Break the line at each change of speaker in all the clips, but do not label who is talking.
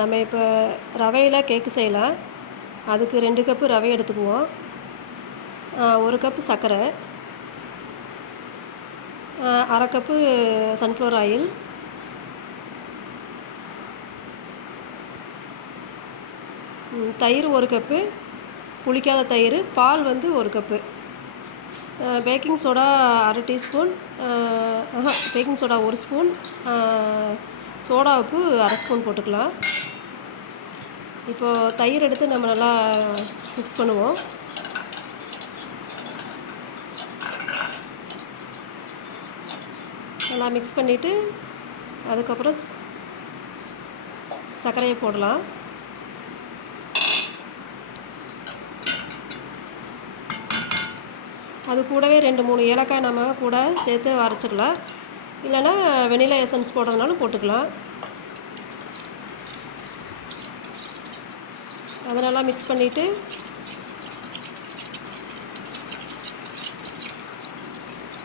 நம்ம இப்போ ரவையில் கேக்கு செய்யலாம். அதுக்கு ரெண்டு கப்பு ரவை எடுத்துக்குவோம். ஒரு கப்பு சர்க்கரை. அரை கப்பு சன்ஃப்ளவர் ஆயில் தயிர் ஒரு கப்பு புளிக்காத தயிர். பால் வந்து ஒரு கப்பு பேக்கிங் சோடா அரை டீஸ்பூன் பேக்கிங் சோடா ஒரு ஸ்பூன் சோடா உப்பு அரை ஸ்பூன் போட்டுக்கலாம். இப்போது தயிர் எடுத்து நம்ம நல்லா மிக்ஸ் பண்ணுவோம். நல்லா மிக்ஸ் பண்ணிவிட்டு அதுக்கப்புறம் சர்க்கரையை போடலாம். அது கூடவே ரெண்டு மூணு ஏலக்காய் நம்ம கூட சேர்த்து அரைச்சிக்கலாம். இல்லைன்னா வெனிலா எசன்ஸ் போடுறதுனாலும் போட்டுக்கலாம். அதை நல்லா மிக்ஸ் பண்ணிவிட்டு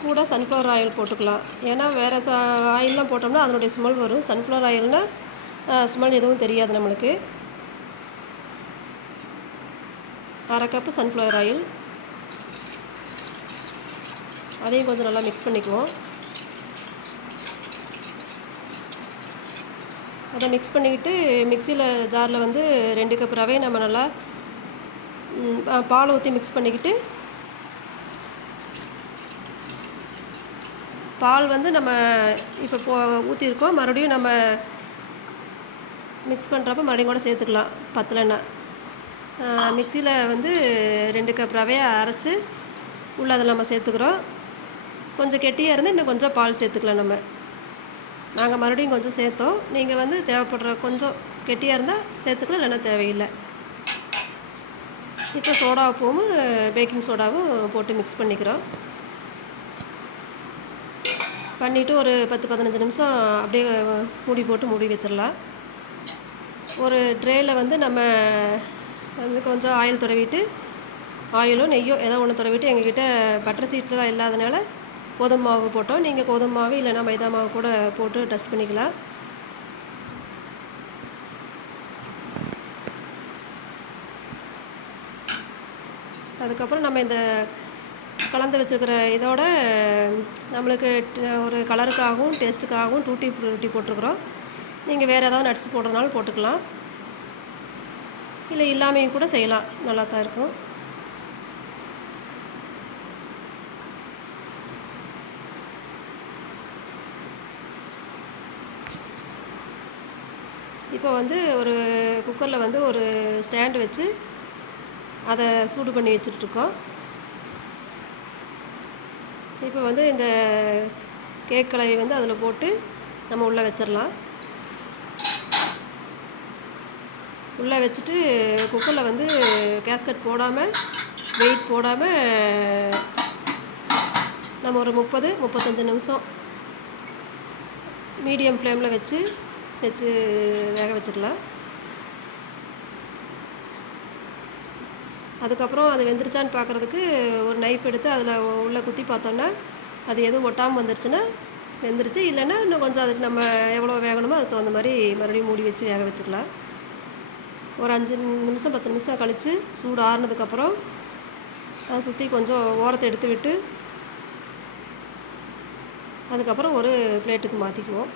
கூட சன்ஃப்ளவர் ஆயில் போட்டுக்கலாம். ஏன்னா வேறு ச ஆயிலெலாம் போட்டோம்னா அதனுடைய ஸ்மெல் வரும். சன்ஃப்ளவர் ஆயில்னால் ஸ்மெல் எதுவும் தெரியாது நம்மளுக்கு. அரை கப்பு சன்ஃப்ளவர் ஆயில் அதையும் கொஞ்சம் நல்லா மிக்ஸ் பண்ணிக்குவோம். அதை மிக்ஸ் பண்ணிக்கிட்டு மிக்சியில் ஜாரில் வந்து ரெண்டு கப் ரவையை நம்ம நல்லா பால் ஊற்றி மிக்ஸ் பண்ணிக்கிட்டு பால் வந்து நம்ம இப்போ போ ஊற்றிருக்கோம் மறுபடியும் நம்ம மிக்ஸ் பண்ணுறப்ப மறுபடியும் கூட சேர்த்துக்கலாம். பத்தலைன்னா. மிக்சியில் வந்து ரெண்டு கப் ரவையை அரைச்சி உள்ள அதில் நம்ம சேர்த்துக்கிறோம். கொஞ்சம் கெட்டியாக இருந்து இன்னும் கொஞ்சம் பால் சேர்த்துக்கலாம் நம்ம. நாங்கள் மறுபடியும் கொஞ்சம் சேர்த்தோம். நீங்கள் வந்து தேவைப்படுற கொஞ்சம் கெட்டியாக இருந்தால் சேர்த்துக்கலாம் இல்லைன்னா தேவையில்லை. இப்போ சோடா பூவும் பேக்கிங் சோடாவும் போட்டு மிக்ஸ் பண்ணிக்கிறோம். பண்ணிவிட்டு ஒரு பத்து பதினஞ்சு நிமிஷம் அப்படியே மூடி போட்டு மூடி வச்சிடலாம். ஒரு ட்ரேயில் வந்து நம்ம வந்து கொஞ்சம் ஆயில் தடவிட்டு ஆயிலோ நெய்யோ ஏதோ ஒன்று தடவிட்டு எங்ககிட்ட பட்டர் சீட்லாம் இல்லாதனால கோதுமை மாவு போட்டோம். நீங்கள் கோதுமை மாவு இல்லைன்னா மைதா மாவு கூட போட்டு டஸ்ட் பண்ணிக்கலாம். அதுக்கப்புறம் நம்ம இந்த கலந்து வச்சுருக்கிற இதோட நம்மளுக்கு ஒரு கலருக்காகவும் டேஸ்ட்டுக்காகவும் டூட்டி ஃப்ரூட்டி போட்டிருக்கிறோம். நீங்கள் வேறு ஏதாவது நட்ஸ் போடுறதுனாலும் போட்டுக்கலாம். இல்லை இல்லாமையும் கூட செய்யலாம். நல்லா தான் இருக்கும். இப்போ வந்து ஒரு குக்கரில் வந்து ஒரு ஸ்டாண்டு வச்சு அதை சூடு பண்ணி வச்சுட்ருக்கோம் இப்போ வந்து இந்த கேக் கலவை வந்து அதில் போட்டு நம்ம உள்ளே வச்சிடலாம் உள்ளே வச்சுட்டு குக்கரில் வந்து கேஸ்கட் போடாமல் வெயிட் போடாமல் நம்ம ஒரு முப்பது முப்பத்தஞ்சு நிமிஷம் மீடியம் ஃப்ளேமில் வச்சு வச்சு வேக வச்சுக்கலாம் அதுக்கப்புறம் அது வெந்துருச்சான்னு பார்க்குறதுக்கு ஒரு நைஃப் எடுத்து அதில் உள்ளே குத்தி பார்த்தோன்னா அது எதுவும் ஒட்டாமல் வந்துருச்சுன்னா வெந்துருச்சு. இல்லைன்னா இன்னும் கொஞ்சம் அதுக்கு நம்ம எவ்வளோ வேகணுமோ அதுக்கு தகுந்த மாதிரி மறுபடியும் மூடி வச்சு வேக வச்சுக்கலாம். ஒரு அஞ்சு நிமிஷம் பத்து நிமிஷம் கழித்து சூடு ஆறுனதுக்கப்புறம் அதை சுற்றி கொஞ்சம் ஓரத்தை எடுத்து விட்டு அதுக்கப்புறம் ஒரு பிளேட்டுக்கு மாற்றிக்குவோம்